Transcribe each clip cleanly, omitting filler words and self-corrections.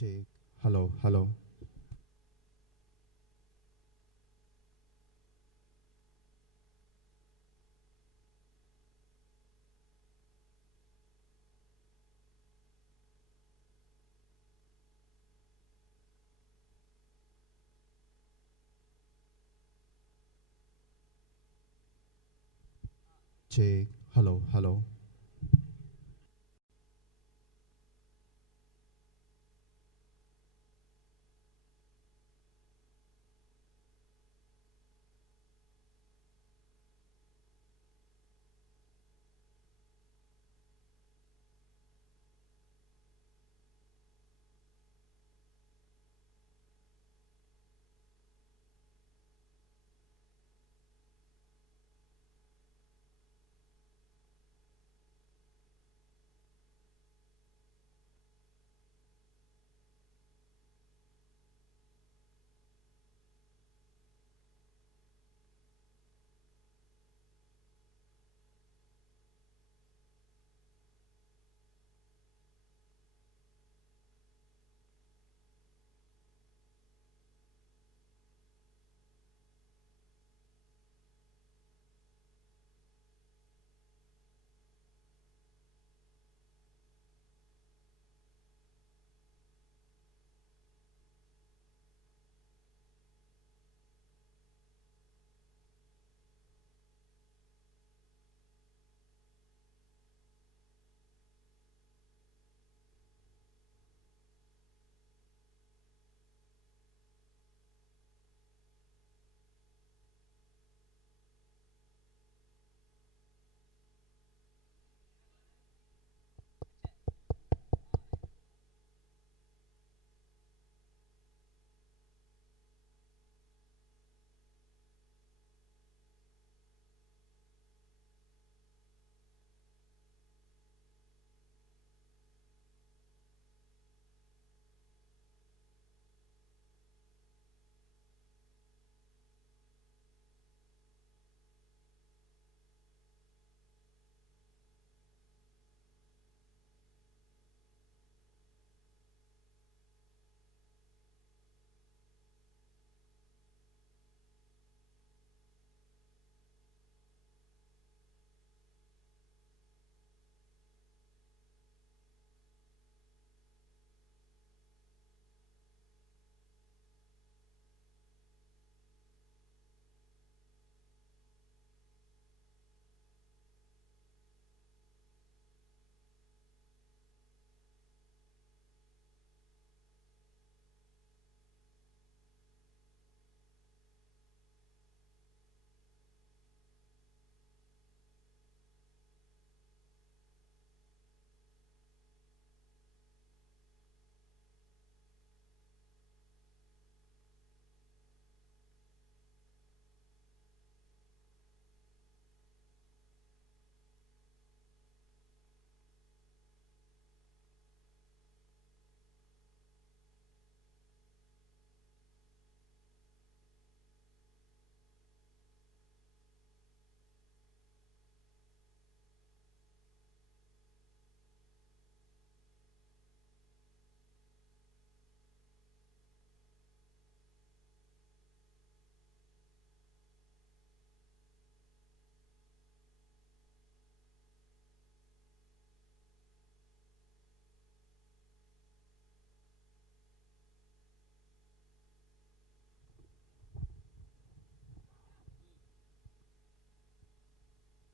Check. Hello, hello. Check. Hello, hello.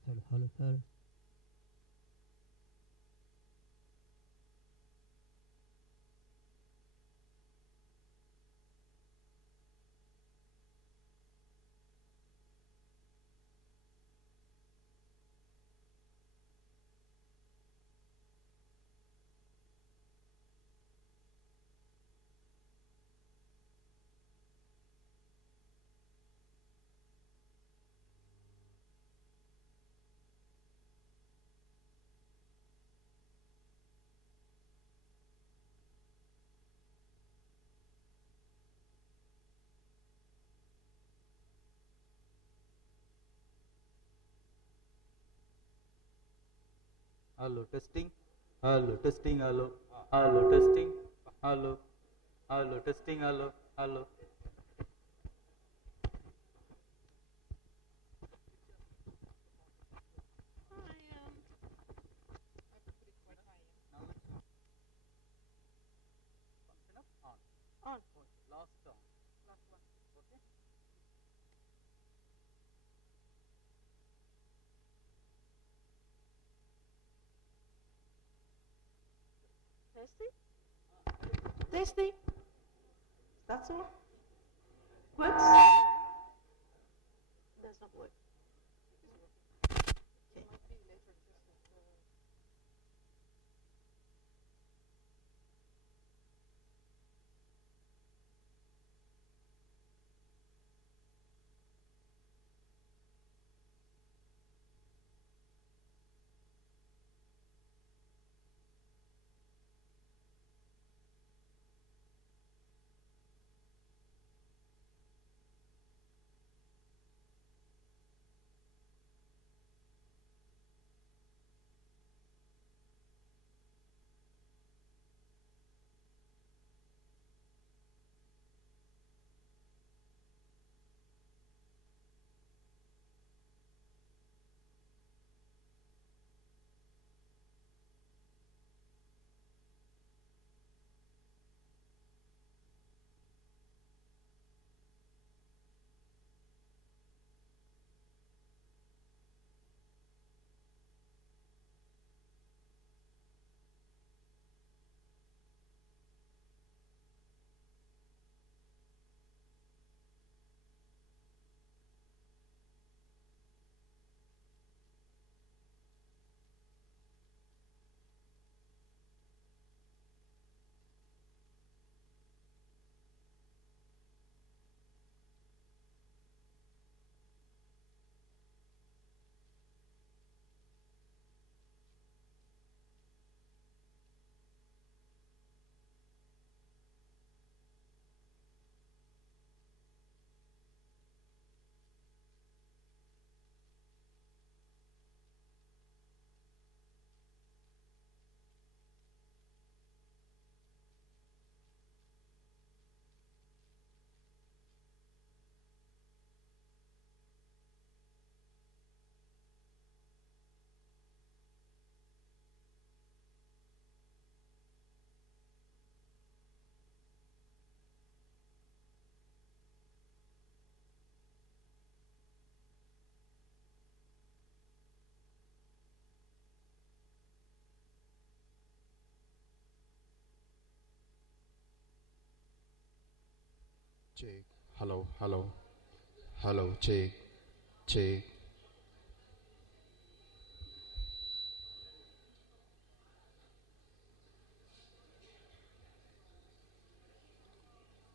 Hello, hello, hello. Hello, testing. Hello, testing. Hello, hello, testing. Hello. Hello, testing, hello, hello. On. Last on. Last one. Okay. Testing? Testing? That's all? Works? Does not work. Okay. Check. Hello, hello. Hello, check. Check.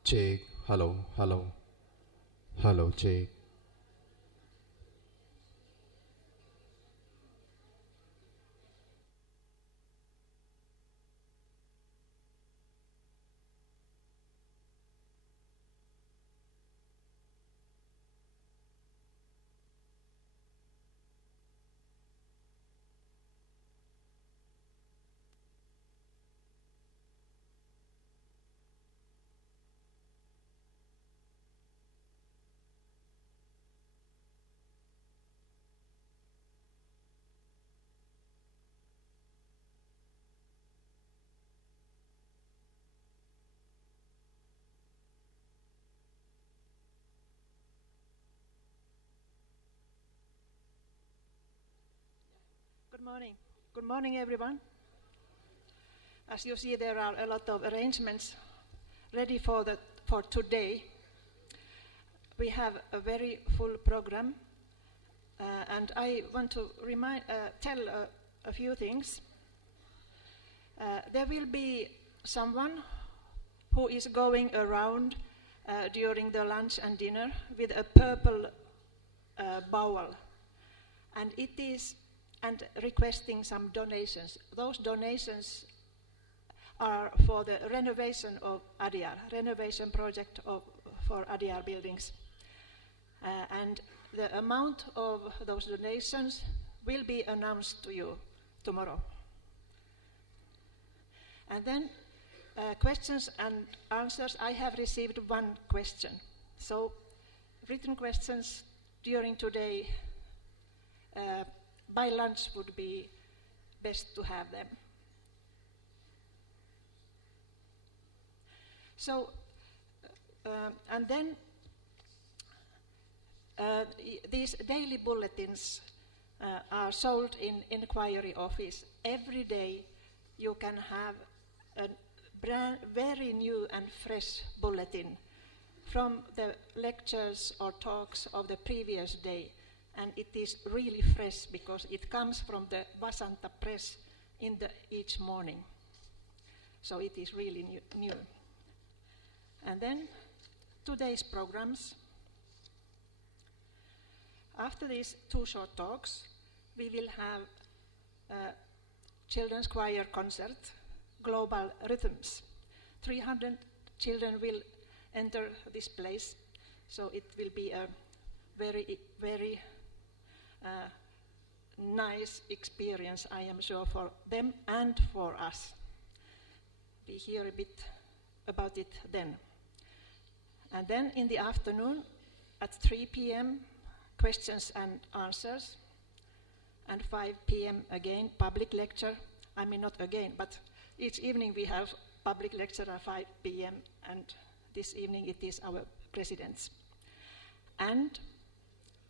Check. Hello, hello. Hello, check. Good morning. Good morning, everyone. As you see, there are a lot of arrangements ready for today. We have a very full program, and I want to tell a few things. There will be someone who is going around during the lunch and dinner with a purple bowl, and requesting some donations. Those donations are for the renovation of Adyar, renovation project for Adyar buildings. And the amount of those donations will be announced to you tomorrow. And then questions and answers, I have received one question. So, written questions during today, by lunch would be best to have them. So, and then these daily bulletins are sold in inquiry office. Every day you can have a very new and fresh bulletin from the lectures or talks of the previous day, and it is really fresh because it comes from the Vasanta press each morning. So it is really new. And then today's programs. After these 2 short talks, we will have a children's choir concert, Global Rhythms. 300 children will enter this place, so it will be a very, very nice experience, I am sure, for them and for us. We hear a bit about it then. And then in the afternoon, at 3 p.m., questions and answers, and 5 p.m. again, public lecture. I mean, not again, but each evening we have public lecture at 5 p.m., and this evening it is our president's. And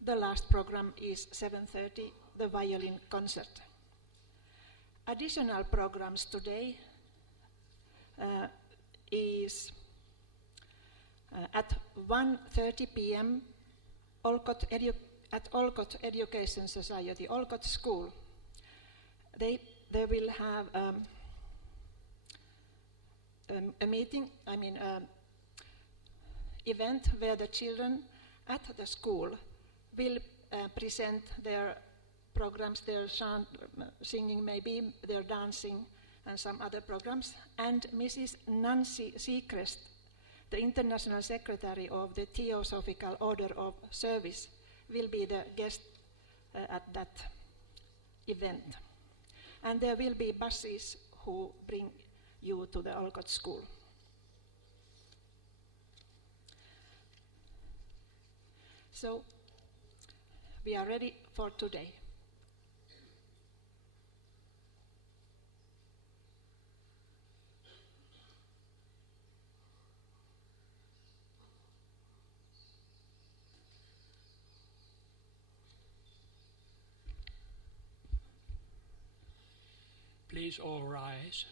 the last program is 7:30, the violin concert. Additional programs today is at 1:30 p.m. At Olcott Education Society, Olcott School. They will have a meeting, event where the children at the school will present their programs, their singing maybe, their dancing, and some other programs. And Mrs. Nancy Seacrest, the International Secretary of the Theosophical Order of Service, will be the guest at that event. And there will be buses who bring you to the Olcott School. So, we are ready for today. Please all rise.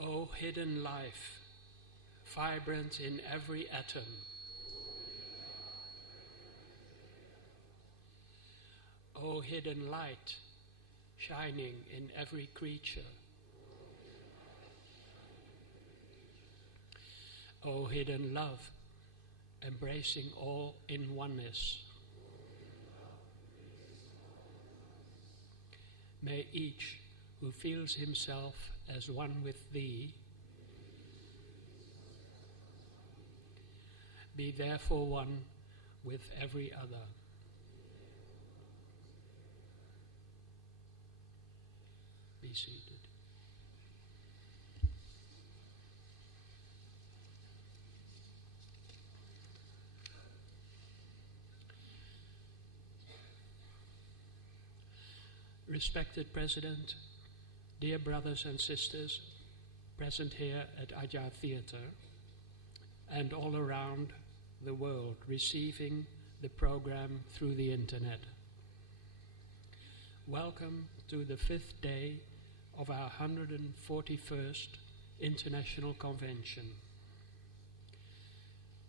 O hidden life, vibrant in every atom, O hidden light, shining in every creature, O hidden love, embracing all in oneness. May each who feels himself as one with thee be therefore one with every other. Be seated. Respected President, dear brothers and sisters present here at Adyar Theatre and all around the world receiving the program through the internet. Welcome to the 5th day of our 141st International Convention.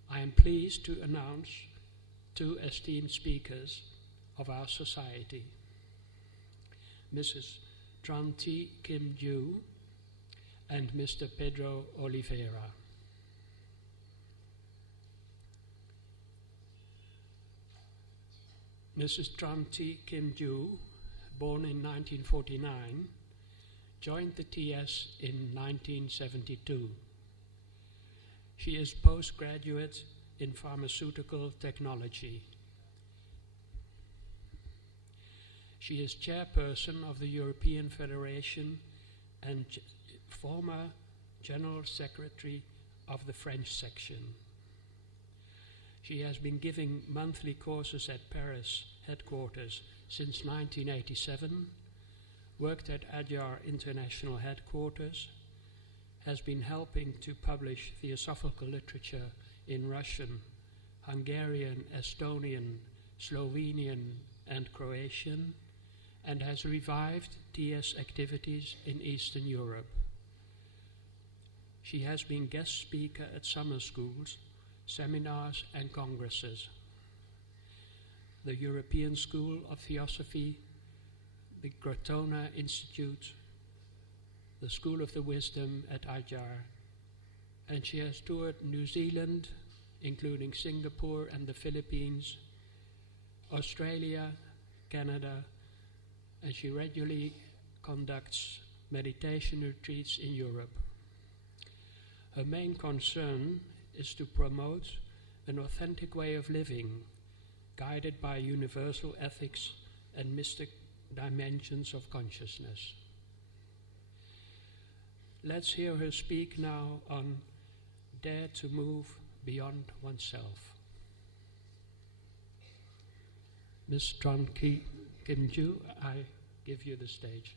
I am pleased to announce 2 esteemed speakers of our society, Mrs. Tran-Thi-Kim-Dieu and Mr. Pedro Oliveira. Mrs. Tran-Thi-Kim-Dieu, born in 1949, joined the TS in 1972. She is postgraduate in pharmaceutical technology. She is chairperson of the European Federation and former General Secretary of the French section. She has been giving monthly courses at Paris headquarters since 1987, worked at Adyar International Headquarters, has been helping to publish theosophical literature in Russian, Hungarian, Estonian, Slovenian, and Croatian, and has revived TS activities in Eastern Europe. She has been guest speaker at summer schools, seminars, and congresses. The European School of Theosophy, the Grotona Institute, the School of the Wisdom at Adyar, and she has toured New Zealand, including Singapore and the Philippines, Australia, Canada, and she regularly conducts meditation retreats in Europe. Her main concern is to promote an authentic way of living, guided by universal ethics and mystic dimensions of consciousness. Let's hear her speak now on Dare to Move Beyond Oneself. Ms. Tran-Thi-Kim-Dieu, I give you the stage.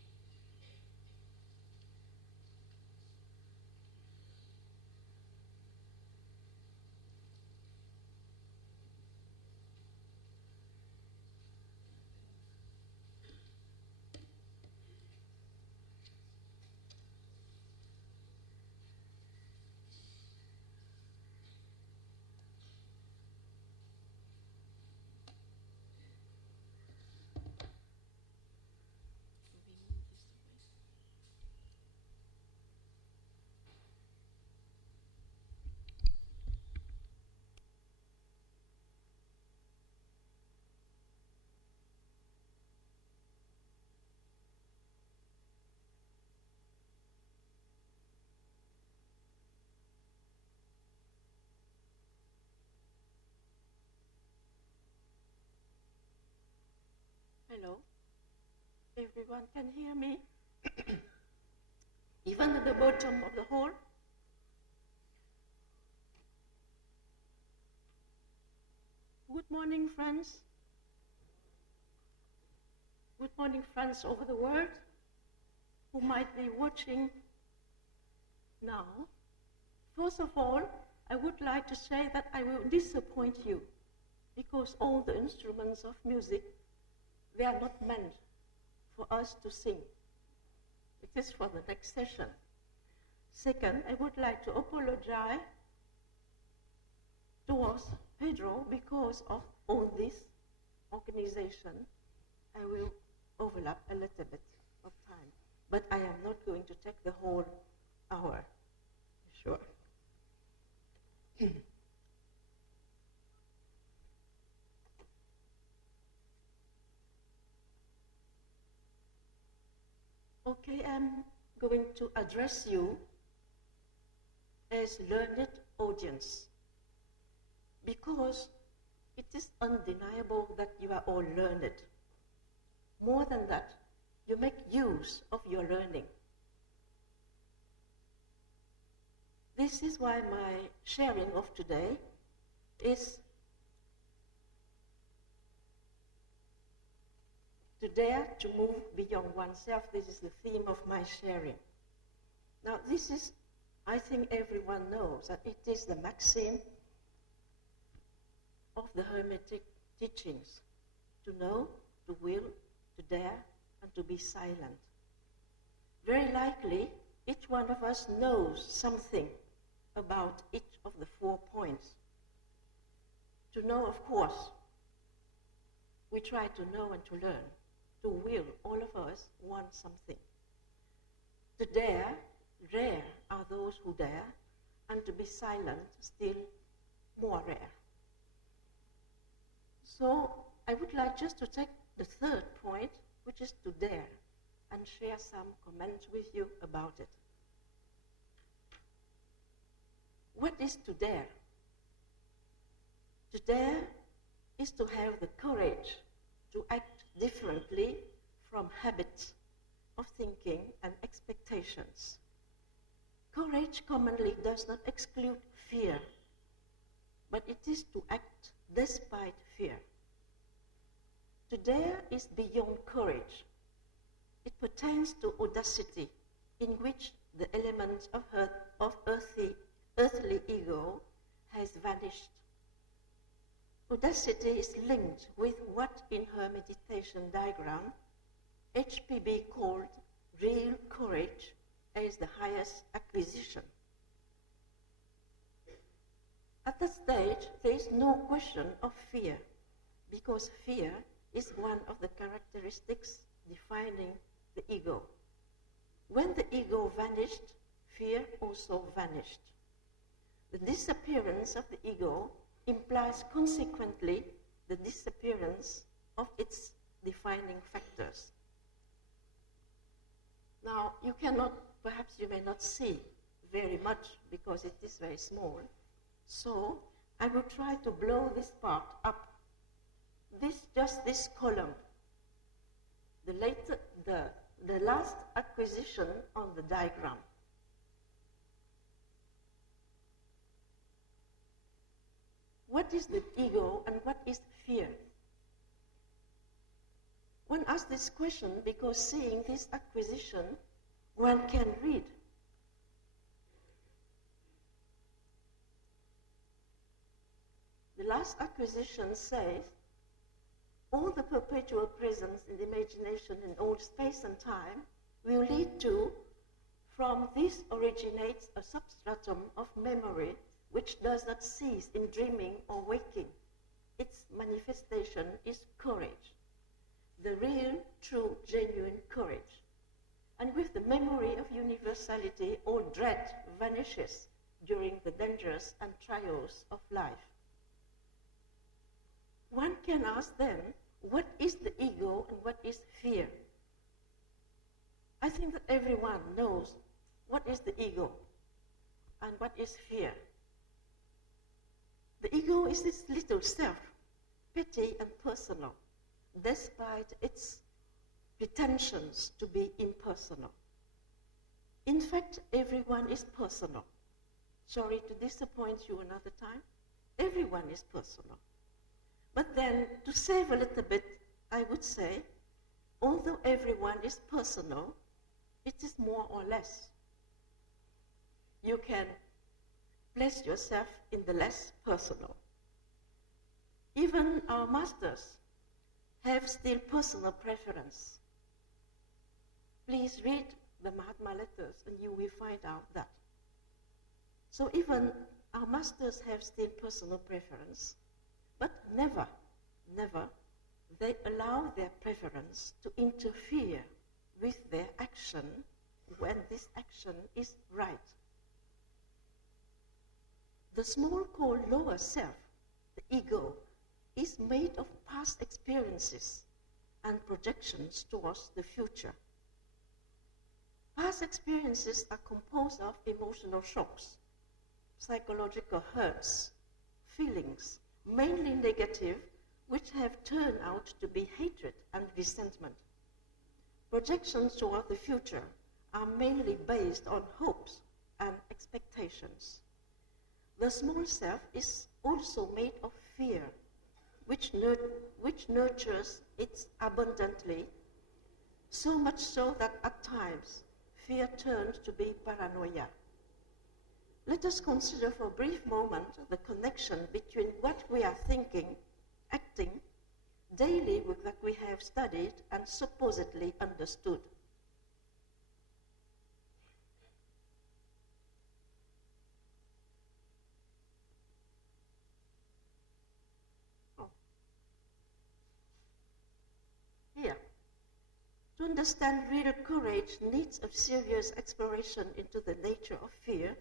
Hello, everyone can hear me? Even at the bottom of the hall? Good morning, friends. Good morning, friends over the world who might be watching now. First of all, I would like to say that I will disappoint you because all the instruments of music, they are not meant for us to sing. It is for the next session. Second, I would like to apologize towards Pedro because of all this organization. I will overlap a little bit of time, but I am not going to take the whole hour, sure. Okay, I'm going to address you as learned audience because it is undeniable that you are all learned. More than that, you make use of your learning. This is why my sharing of today is to dare to move beyond oneself. This is the theme of my sharing. Now, this is, I think everyone knows that it is the maxim of the Hermetic teachings, to know, to will, to dare, and to be silent. Very likely, each one of us knows something about each of the 4 points. To know, of course, we try to know and to learn. To will, all of us want something. To dare, rare are those who dare, and to be silent, still more rare. So I would like just to take the 3rd point, which is to dare, and share some comments with you about it. What is to dare? To dare is to have the courage to act differently from habits of thinking and expectations. Courage commonly does not exclude fear, but it is to act despite fear. To dare is beyond courage. It pertains to audacity, in which the element of earthly ego has vanished. Audacity is linked with what in her meditation diagram HPB called real courage as the highest acquisition. At that stage, there is no question of fear, because fear is one of the characteristics defining the ego. When the ego vanished, fear also vanished. The disappearance of the ego implies consequently the disappearance of its defining factors. Now, perhaps you may not see very much because it is very small. So I will try to blow this part up. Just this column. The last acquisition on the diagram. What is the ego and what is fear? One asks this question because seeing this acquisition, one can read. The last acquisition says, all the perpetual presence in the imagination in all space and time will lead to, from this originates a substratum of memory which does not cease in dreaming or waking. Its manifestation is courage, the real, true, genuine courage. And with the memory of universality, all dread vanishes during the dangers and trials of life. One can ask then, what is the ego and what is fear? I think that everyone knows what is the ego and what is fear. The ego is this little self, petty and personal, despite its pretensions to be impersonal. In fact, everyone is personal. Sorry to disappoint you another time. Everyone is personal. But then, to save a little bit, I would say, although everyone is personal, it is more or less. You can place yourself in the less personal. Even our masters have still personal preference. Please read the Mahatma letters and you will find out that. So even our masters have still personal preference, but never they allow their preference to interfere with their action when this action is right. The small called lower self, the ego, is made of past experiences and projections towards the future. Past experiences are composed of emotional shocks, psychological hurts, feelings, mainly negative, which have turned out to be hatred and resentment. Projections toward the future are mainly based on hopes and expectations. The small self is also made of fear, which nurtures it abundantly, so much so that at times fear turns to be paranoia. Let us consider for a brief moment the connection between what we are thinking, acting, daily with that we have studied and supposedly understood. Here, to understand real courage needs a serious exploration into the nature of fear,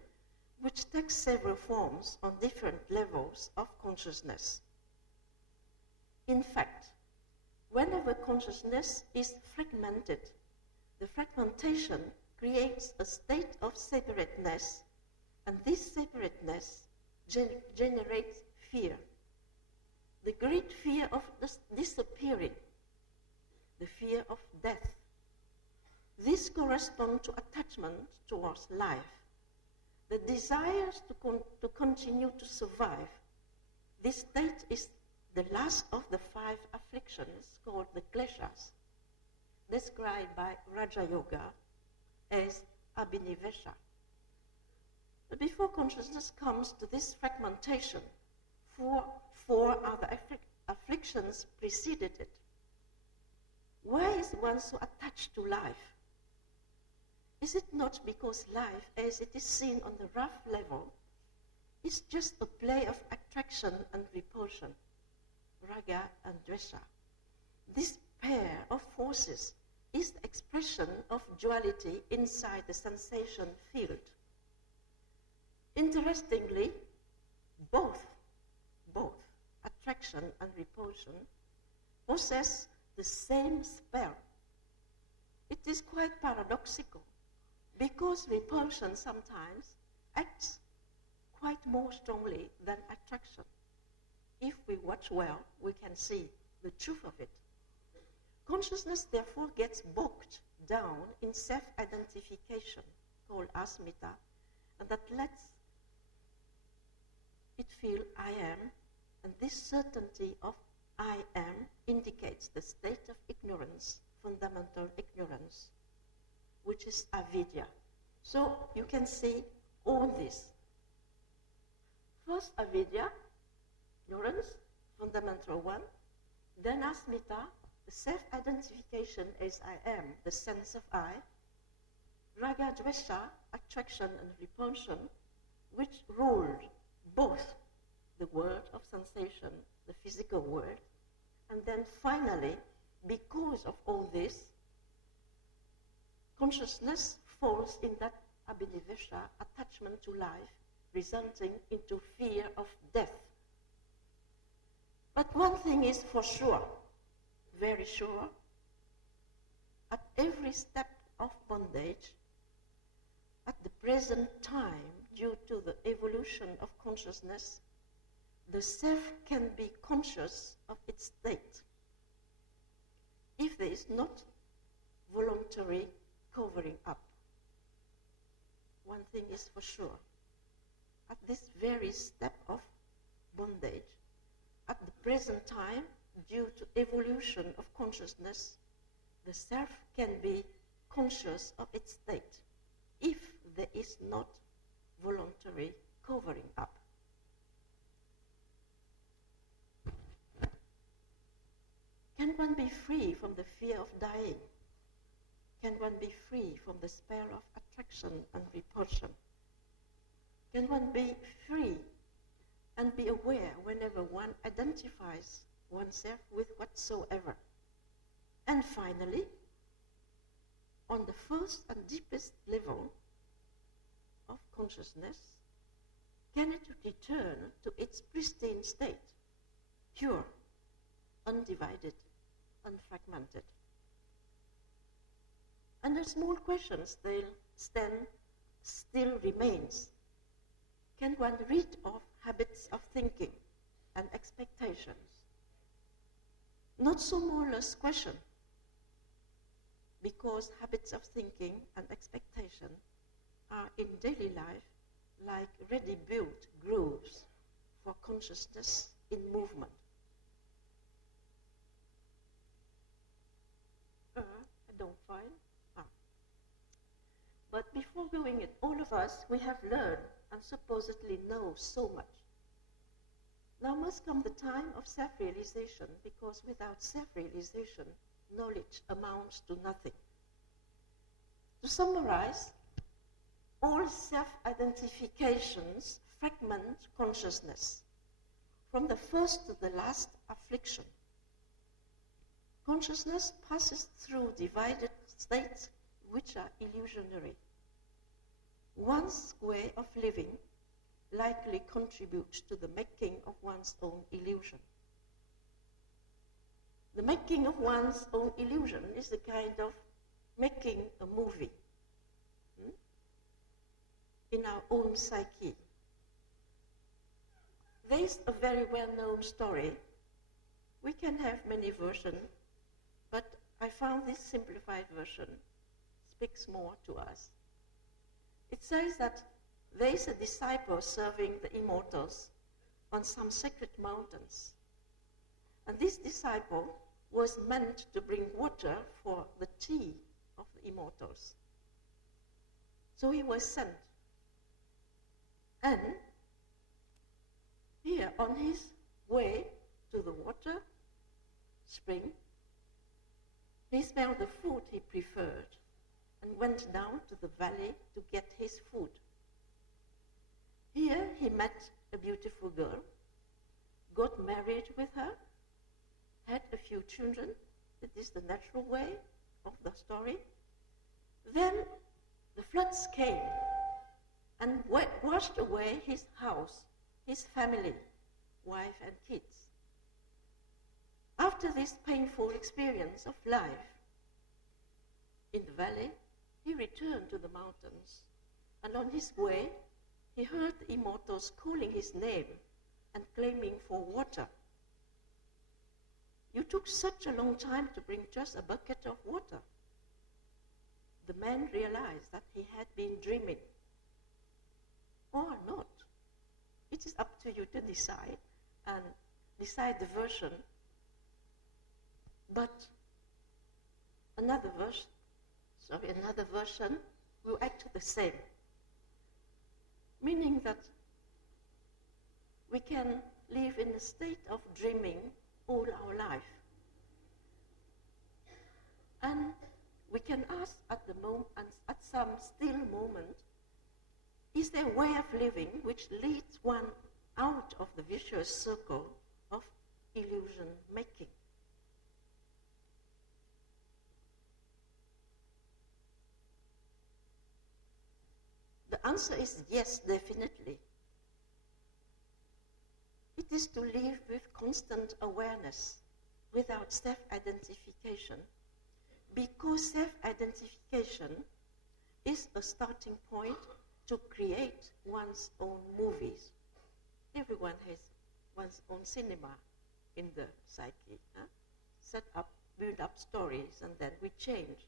which takes several forms on different levels of consciousness. In fact, whenever consciousness is fragmented, the fragmentation creates a state of separateness, and this separateness generates fear. the great fear of disappearing, the fear of death. This corresponds to attachment towards life, the desires to continue to survive. This state is the last of the 5 afflictions called the kleshas, described by Raja Yoga as abhinivesha. But before consciousness comes to this fragmentation, four other afflictions preceded it. Why is one so attached to life? Is it not because life, as it is seen on the rough level, is just a play of attraction and repulsion, raga and dvesha? This pair of forces is the expression of duality inside the sensation field. Interestingly, both attraction and repulsion possess the same spell. It is quite paradoxical, because repulsion sometimes acts quite more strongly than attraction. If we watch well, we can see the truth of it. Consciousness therefore gets bogged down in self-identification, called asmita, and that lets it feel I am, and this certainty of I am indicates the state of ignorance, fundamental ignorance, which is avidya. So you can see all this. First avidya, ignorance, fundamental one, then asmita, the self-identification as I am, the sense of I, raga dvesha, attraction and repulsion, which ruled both the world of sensation, the physical world, and then finally, because of all this, consciousness falls in that abhinivesha, attachment to life, resulting into fear of death. But one thing is for sure, very sure, at every step of bondage, at the present time, due to the evolution of consciousness, the self can be conscious of its state if there is not voluntary covering up. One thing is for sure, at this very step of bondage, at the present time, due to evolution of consciousness, the self can be conscious of its state if there is not voluntary covering up. Can one be free from the fear of dying? Can one be free from the spell of attraction and repulsion? Can one be free and be aware whenever one identifies oneself with whatsoever? And finally, on the first and deepest level of consciousness, can it return to its pristine state, pure, undivided, unfragmented? And a small question still remains. Can one rid of habits of thinking and expectations? Not so more or less question, because habits of thinking and expectation are in daily life like ready-built grooves for consciousness in movement. I don't find. But before going it, all of us, we have learned and supposedly know so much. Now must come the time of self-realization, because without self-realization, knowledge amounts to nothing. To summarize, all self-identifications fragment consciousness, from the first to the last affliction. Consciousness passes through divided states which are illusionary. One's way of living likely contributes to the making of one's own illusion. The making of one's own illusion is the kind of making a movie in our own psyche. There is a very well-known story We can have many versions, but I found this simplified version speaks more to us. It says that there is a disciple serving the immortals on some sacred mountains. And this disciple was meant to bring water for the tea of the immortals. So he was sent. And here, on his way to the water spring, he smelled the food he preferred and went down to the valley to get his food. Here he met a beautiful girl, got married with her, had a few children. It is the natural way of the story. Then the floods came and washed away his house, his family, wife and kids. After this painful experience of life in the valley, he returned to the mountains, and on his way, he heard the immortals calling his name and claiming for water. You took such a long time to bring just a bucket of water. The man realized that he had been dreaming. Or not. It is up to you to decide and decide the version. But another version will act the same. Meaning that we can live in a state of dreaming all our life. And we can ask at some still moment, is there a way of living which leads one out of the vicious circle of illusion making? The answer is yes, definitely. It is to live with constant awareness, without self-identification, because self-identification is a starting point to create one's own movies. Everyone has one's own cinema in the psyche. Set up, build up stories, and then we change.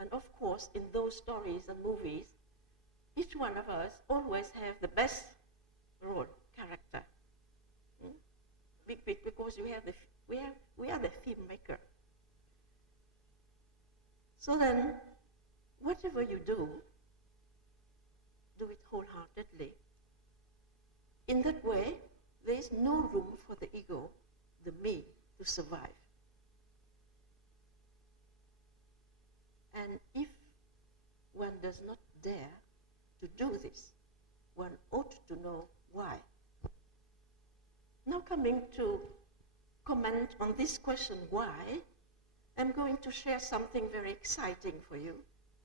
And of course, in those stories and movies, each one of us always have the best role, character. Because we are the filmmaker. So then, whatever you do it wholeheartedly. In that way, there is no room for the ego, the me, to survive. And if one does not dare to do this, one ought to know why. Now coming to comment on this question, why, I'm going to share something very exciting for you.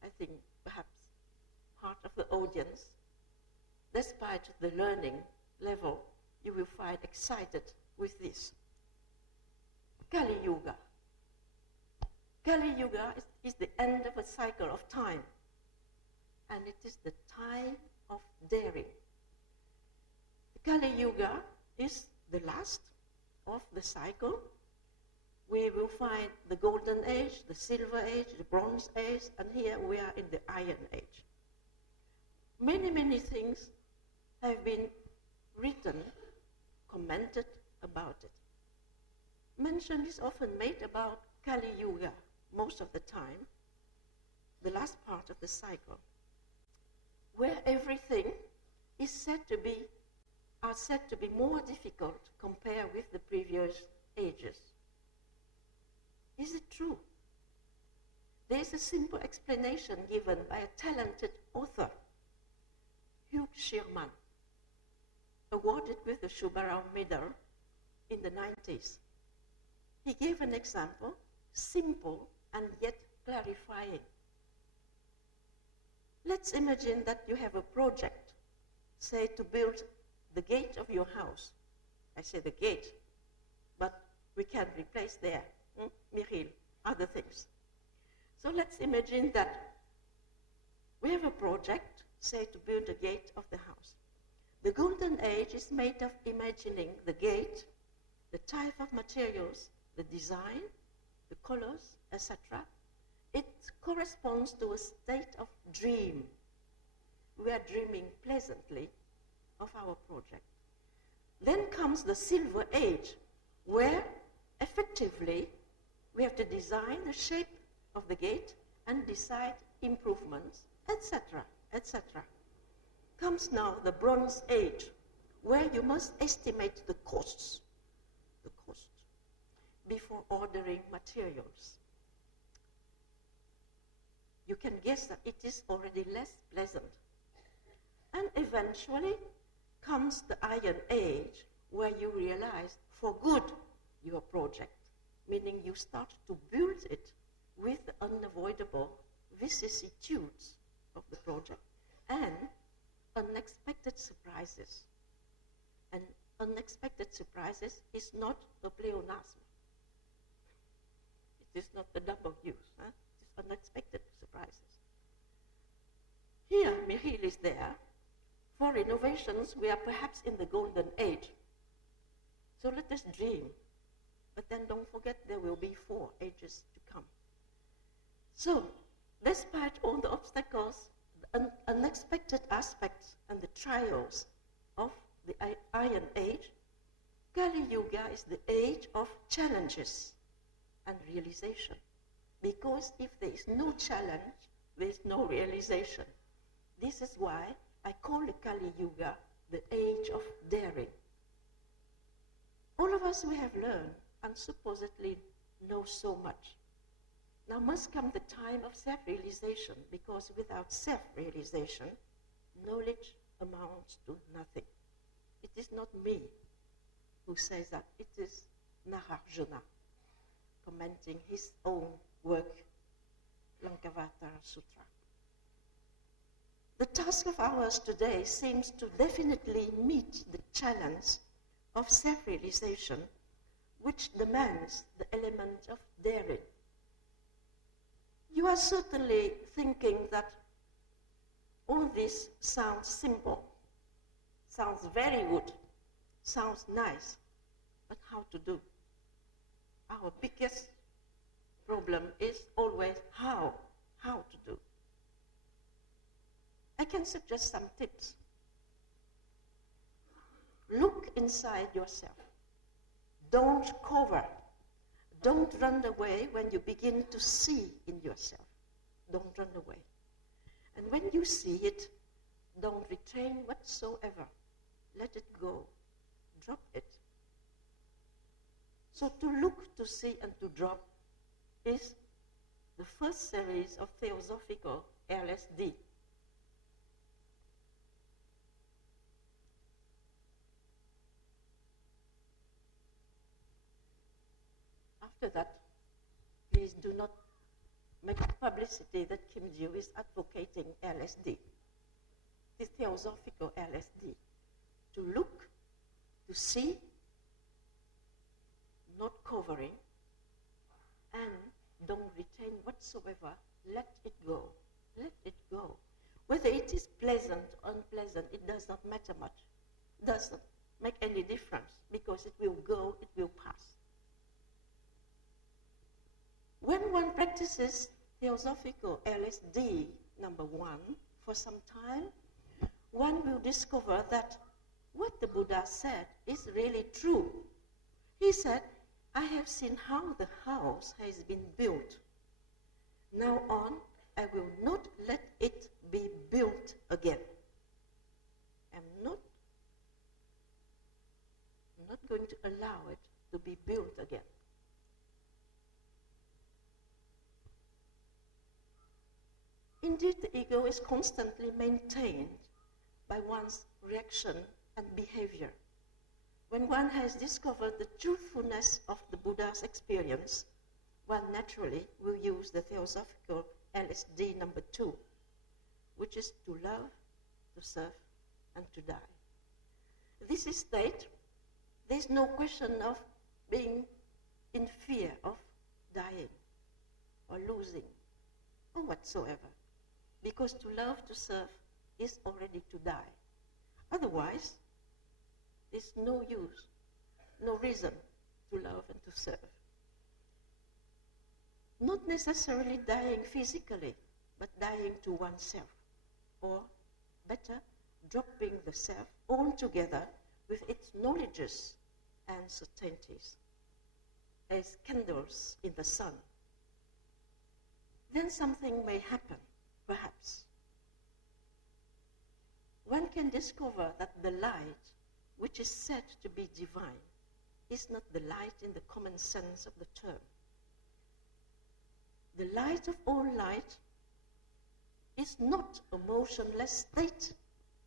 I think perhaps part of the audience, despite the learning level, you will find excited with this. KALI-YUGA. KALI-YUGA is the end of a cycle of time, and it is the time of daring. KALI-YUGA is the last of the cycle. We will find the Golden Age, the Silver Age, the Bronze Age, and here we are in the Iron Age. Many, many things have been written, commented about it. Mention is often made about KALI-YUGA most of the time, the last part of the cycle, where everything is said to be more difficult compared with the previous ages. Is it true? There is a simple explanation given by a talented author, Hugh Sherman, awarded with the Subarao Medal in the 90s. He gave an example, simple and yet clarifying. Let's imagine that you have a project, say to build the gate of your house. I say the gate, but we can replace there, Miril, other things. So let's imagine that we have a project, say to build a gate of the house. The Golden Age is made of imagining the gate the type of materials, the design, the colors, etc., it corresponds to a state of dream. We are dreaming pleasantly of our project. Then comes the Silver Age, where effectively we have to design the shape of the gate and decide improvements, etc., etc. Comes now the Bronze Age, where you must estimate the cost before ordering materials. You can guess that it is already less pleasant. And eventually comes the Iron Age, where you realize for good your project, meaning you start to build it with the unavoidable vicissitudes of the project and unexpected surprises. And unexpected surprises is not a pleonasm. It is not a double use. It is unexpected surprises. Here, Michiel is there. For innovations, we are perhaps in the golden age. So let us dream. But then don't forget there will be 4 ages to come. So, despite all the obstacles, the unexpected aspects, and the trials of the Iron Age, Kali-Yuga is the age of challenges and realization. Because if there is no challenge, there is no realization. This is why I call the Kali-Yuga the age of daring. All of us, we have learned and supposedly know so much. Now must come the time of self-realization, because without self-realization, knowledge amounts to nothing. It is not me who says that, it is Nagarjuna, commenting his own work, Lankavatara Sutra. The task of ours today seems to definitely meet the challenge of self-realization, which demands the element of daring. You are certainly thinking that all this sounds simple, sounds very good, sounds nice, but how to do? Our biggest problem is always how to do. I can suggest some tips. Look inside yourself. Don't cover. Don't run away when you begin to see in yourself. Don't run away. And when you see it, don't retain whatsoever. Let it go. Drop it. So to look, to see, and to drop is the first series of Theosophical LSD. After that, please do not make publicity that Kim-Dieu is advocating LSD. It is Theosophical LSD. To look, to see, not covering, and don't retain whatsoever. Let it go. Let it go. Whether it is pleasant or unpleasant, it does not matter much. It doesn't make any difference, because it will go, it will pass. When one practices Theosophical LSD, number 1, for some time, one will discover that what the Buddha said is really true. He said, I have seen how the house has been built. Now on, I will not let it be built again. I'm not going to allow it to be built again. Indeed, the ego is constantly maintained by one's reaction and behavior. When one has discovered the truthfulness of the Buddha's experience, one naturally will use the Theosophical LSD number 2, which is to love, to serve, and to die. This is state, there's no question of being in fear of dying or losing or whatsoever. Because to love, to serve, is already to die. Otherwise, there's no use, no reason to love and to serve. Not necessarily dying physically, but dying to oneself, or better, dropping the self altogether with its knowledges and certainties, as candles in the sun. Then something may happen, perhaps. One can discover that the light, which is said to be divine, is not the light in the common sense of the term. The light of all light is not a motionless state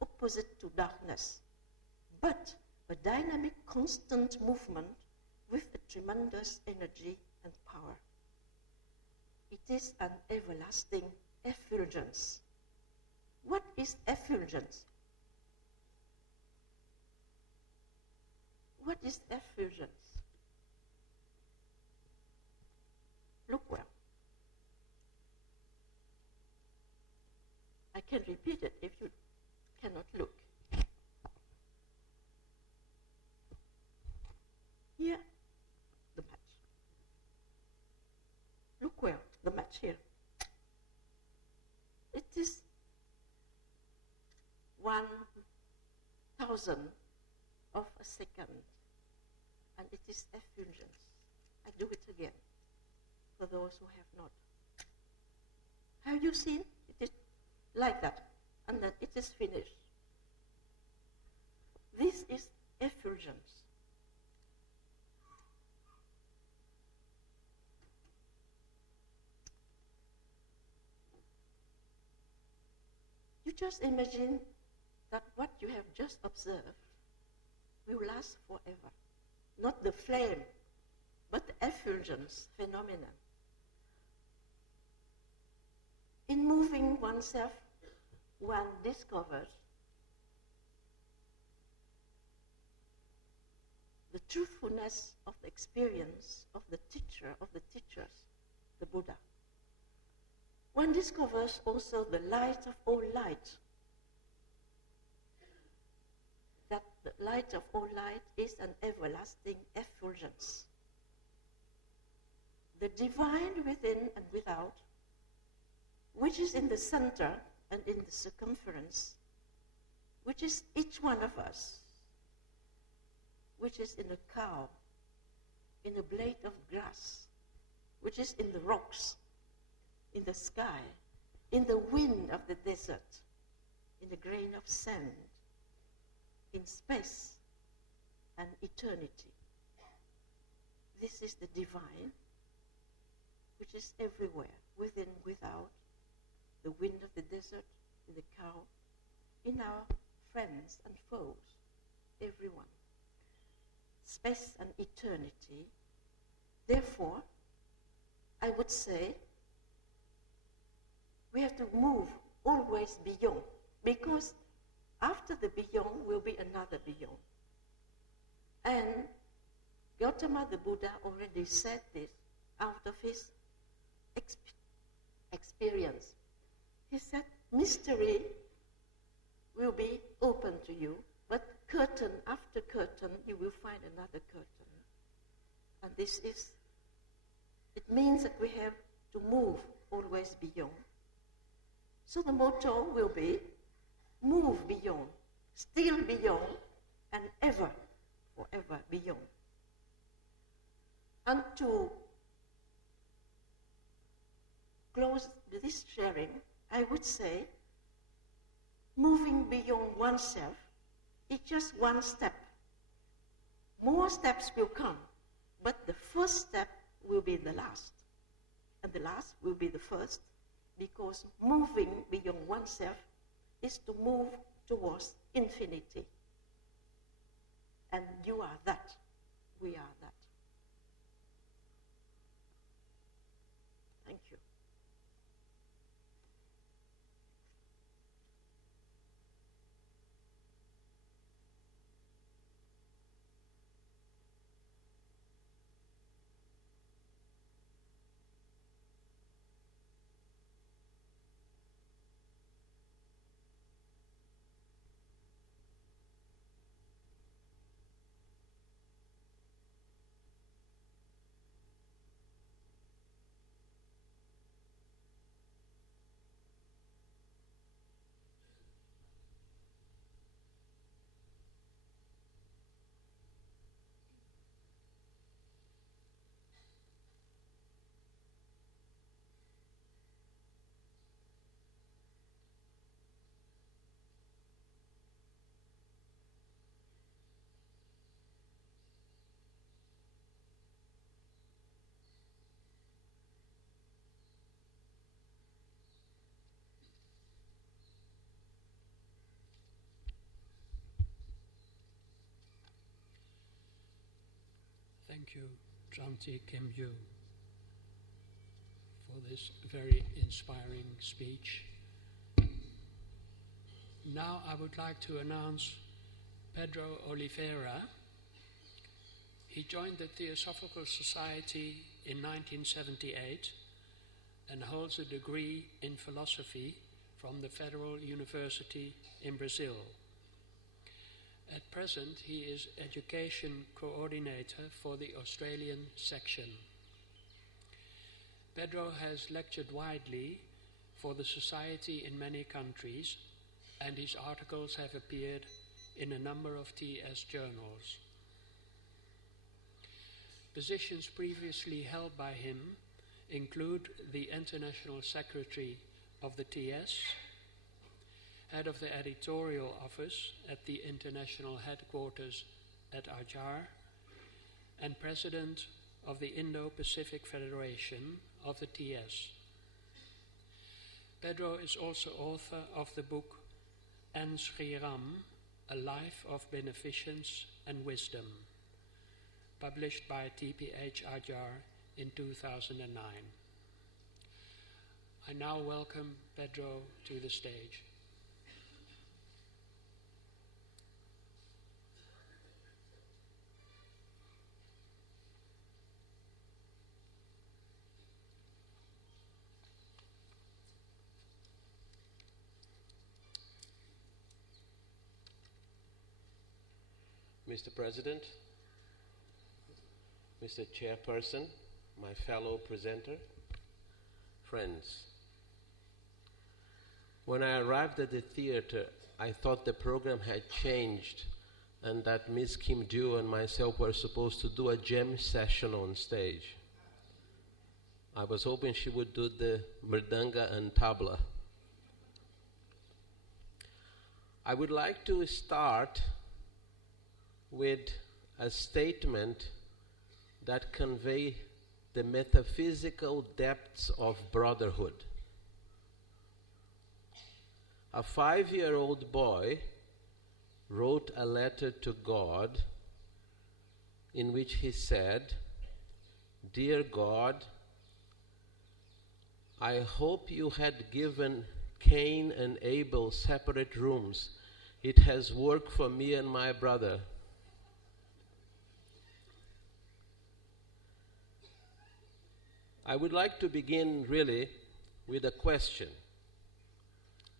opposite to darkness, but a dynamic, constant movement with a tremendous energy and power. It is an everlasting effulgence. What is effulgence? What is effulgence? Look well. I can repeat it if you cannot look. Here, the match. Look well, the match here. It is 1,000 of a second, and it is effulgence. I do it again, for those who have not. Have you seen? It is like that, and then it is finished. This is effulgence. You just imagine that what you have just observed will last forever. Not the flame, but the effulgence phenomenon. In moving oneself, one discovers the truthfulness of the experience of the teacher, of the teachers, the Buddha. One discovers also the light of all light. That the light of all light is an everlasting effulgence. The divine within and without, which is in the center and in the circumference, which is each one of us, which is in a cow, in a blade of grass, which is in the rocks, in the sky, in the wind of the desert, in the grain of sand, in space and eternity. This is the divine, which is everywhere, within, without, the wind of the desert, in the cow, in our friends and foes, everyone. Space and eternity. Therefore, I would say we have to move always beyond, because after the beyond will be another beyond. And Gautama the Buddha already said this out of his experience. He said, mystery will be open to you, but curtain after curtain, you will find another curtain. And this is, it means that we have to move always beyond. So the motto will be, move beyond, still beyond, and ever, forever beyond. And to close this sharing, I would say, moving beyond oneself is just one step. More steps will come, but the first step will be the last, and the last will be the first, because moving beyond oneself is to move towards infinity. And you are that. We are that. Thank you. Thank you, Tran-Thi-Kim-Dieu, for this very inspiring speech. Now I would like to announce Pedro Oliveira. He joined the Theosophical Society in 1978 and holds a degree in philosophy from the Federal University in Brazil. At present, he is education coordinator for the Australian section. Pedro has lectured widely for the Society in many countries, and his articles have appeared in a number of TS journals. Positions previously held by him include the International Secretary of the TS, Head of the Editorial Office at the International Headquarters at Adyar, and President of the Indo-Pacific Federation of the TS. Pedro is also author of the book En Sriram, A Life of Beneficence and Wisdom, published by TPH Adyar in 2009. I now welcome Pedro to the stage. Mr. President, Mr. Chairperson, my fellow presenter, friends. When I arrived at the theater, I thought the program had changed and that Ms. Kim-Dieu and myself were supposed to do a jam session on stage. I was hoping she would do the mridanga and tabla. I would like to start with a statement that convey the metaphysical depths of brotherhood. A 5-year-old boy wrote a letter to God in which he said, "Dear God, I hope you had given Cain and Abel separate rooms. It has worked for me and my brother." I would like to begin really with a question.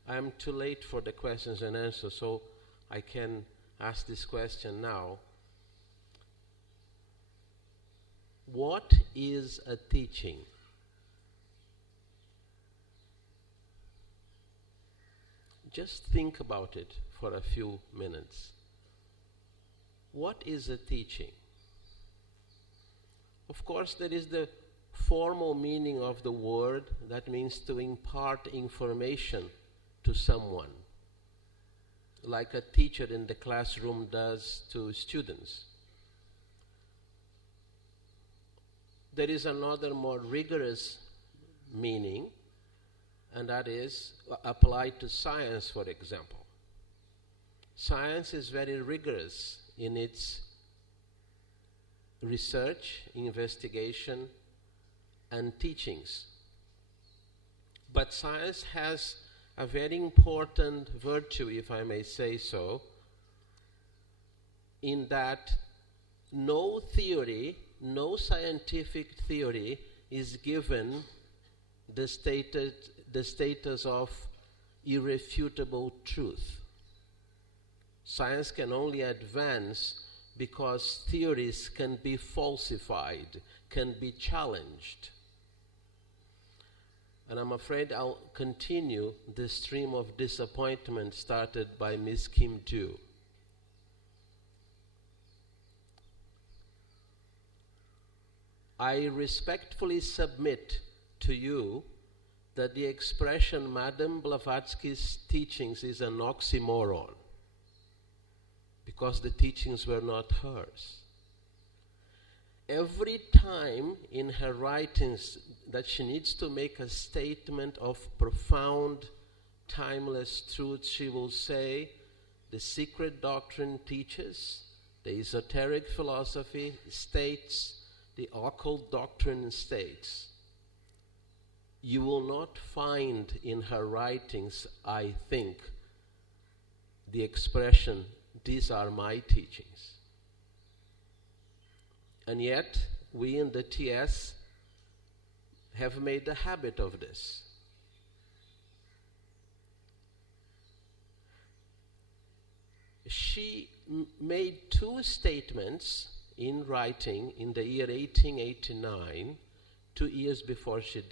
I'm too late for the questions and answers, so I can ask this question now. What is a teaching? Just think about it for a few minutes. What is a teaching? Of course, there is the formal meaning of the word, that means to impart information to someone, like a teacher in the classroom does to students. There is another more rigorous meaning, and that is applied to science, for example. Science is very rigorous in its research, investigation, and teachings. But science has a very important virtue, if I may say so, in that no theory, no scientific theory is given the status of irrefutable truth. Science can only advance because theories can be falsified, can be challenged. And I'm afraid I'll continue the stream of disappointment started by Ms. Kim-Dieu. I respectfully submit to you that the expression Madame Blavatsky's teachings is an oxymoron, because the teachings were not hers. Every time in her writings that she needs to make a statement of profound, timeless truth, she will say, the secret doctrine teaches The esoteric philosophy states, the occult doctrine states. You will not find in her writings, I think, the expression, these are my teachings. And yet, we in the TS have made a habit of this. She made two statements in writing in the year 1889, 2 years before she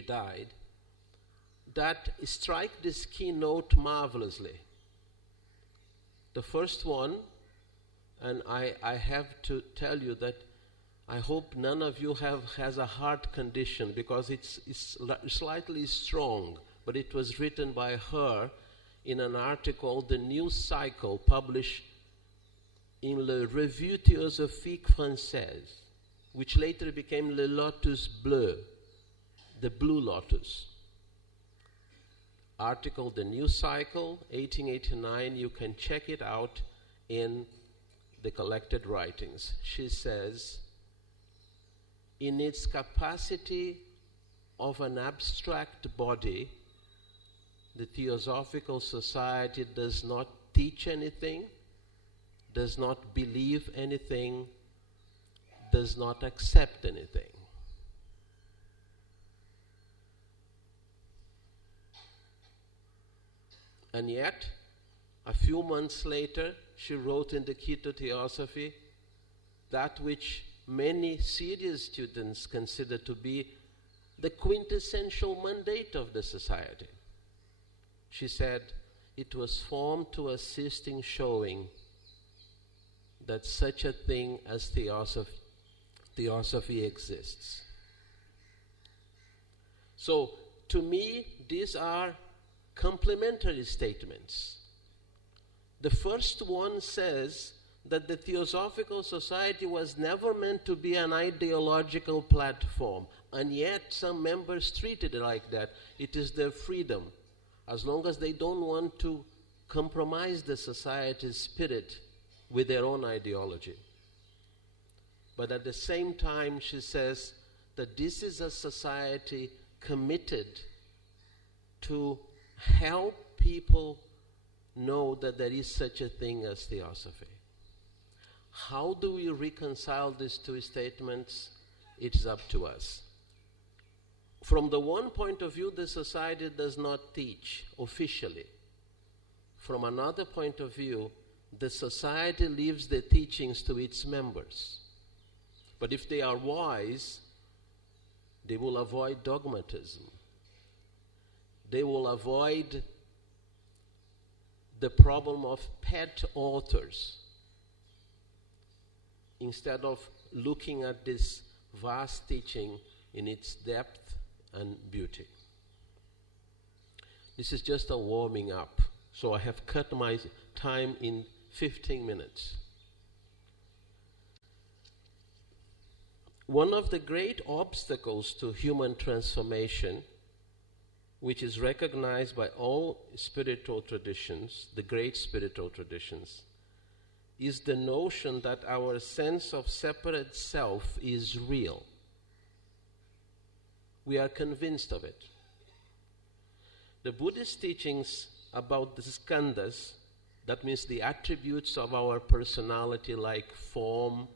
died, that strike this keynote marvelously. The first one, and I have to tell you that I hope none of you has a heart condition, because it's slightly strong, but it was written by her in an article, The New Cycle, published in Le Revue Theosophique Française, which later became Le Lotus Bleu, the Blue Lotus. Article, The New Cycle, 1889, you can check it out in the collected writings. She says, in its capacity of an abstract body, the Theosophical Society does not teach anything, does not believe anything, does not accept anything. And yet, a few months later, she wrote in the Key to Theosophy that which many serious students consider to be the quintessential mandate of the society. She said, it was formed to assist in showing that such a thing as theosophy exists. So, to me, these are complementary statements. The first one says that the Theosophical Society was never meant to be an ideological platform, and yet some members treated it like that. It is their freedom, as long as they don't want to compromise the society's spirit with their own ideology. But at the same time, she says that this is a society committed to help people know that there is such a thing as theosophy. How do we reconcile these two statements? It's up to us. From the one point of view, the society does not teach officially. From another point of view, the society leaves the teachings to its members. But if they are wise, they will avoid dogmatism. They will avoid the problem of pet authors. Instead of looking at this vast teaching in its depth and beauty. This is just a warming up. So I have cut my time in 15 minutes. One of the great obstacles to human transformation, which is recognized by all spiritual traditions, the great spiritual traditions, is the notion that our sense of separate self is real. We are convinced of it. The Buddhist teachings about the skandhas, that means the attributes of our personality like form,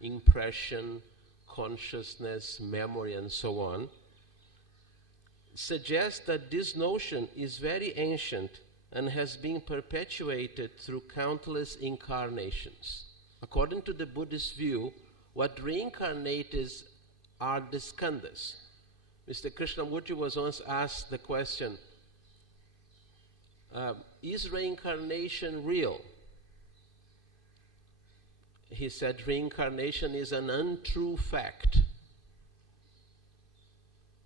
impression, consciousness, memory, and so on, suggest that this notion is very ancient and has been perpetuated through countless incarnations. According to the Buddhist view, what reincarnates are the skandhas. Mr. Krishnamurti was once asked the question, is reincarnation real? He said reincarnation is an untrue fact.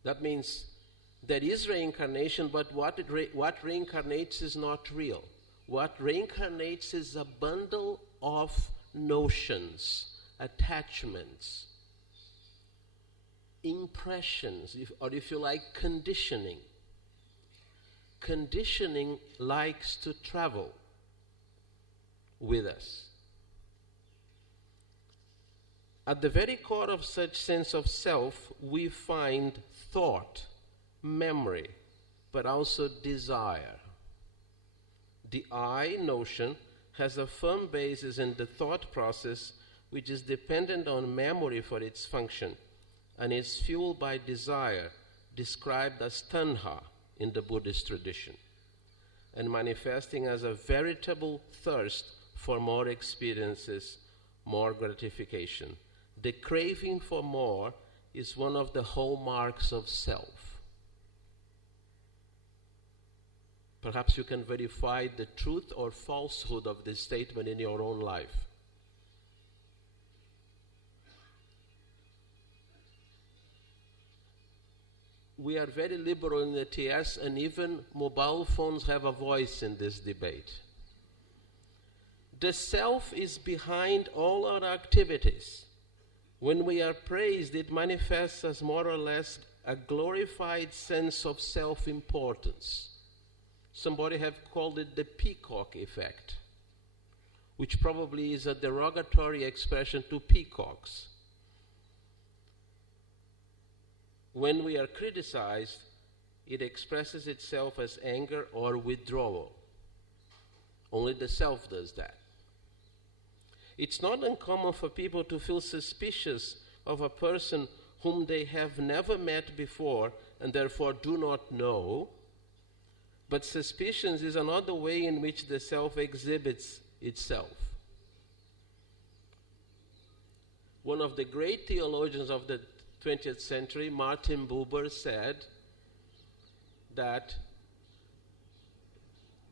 That means there is reincarnation, but what reincarnates is not real. What reincarnates is a bundle of notions, attachments, impressions, or if you like, conditioning. Conditioning likes to travel with us. At the very core of such sense of self, we find thought, memory, but also desire. The I notion has a firm basis in the thought process, which is dependent on memory for its function, and is fueled by desire, described as tanha in the Buddhist tradition, and manifesting as a veritable thirst for more experiences, more gratification. The craving for more is one of the hallmarks of self. Perhaps you can verify the truth or falsehood of this statement in your own life. We are very liberal in the TS, and even mobile phones have a voice in this debate. The self is behind all our activities. When we are praised, it manifests as more or less a glorified sense of self-importance. Somebody have called it the peacock effect, which probably is a derogatory expression to peacocks. When we are criticized, it expresses itself as anger or withdrawal. Only the self does that. It's not uncommon for people to feel suspicious of a person whom they have never met before and therefore do not know. But suspicion is another way in which the self exhibits itself. One of the great theologians of the 20th century, Martin Buber, said that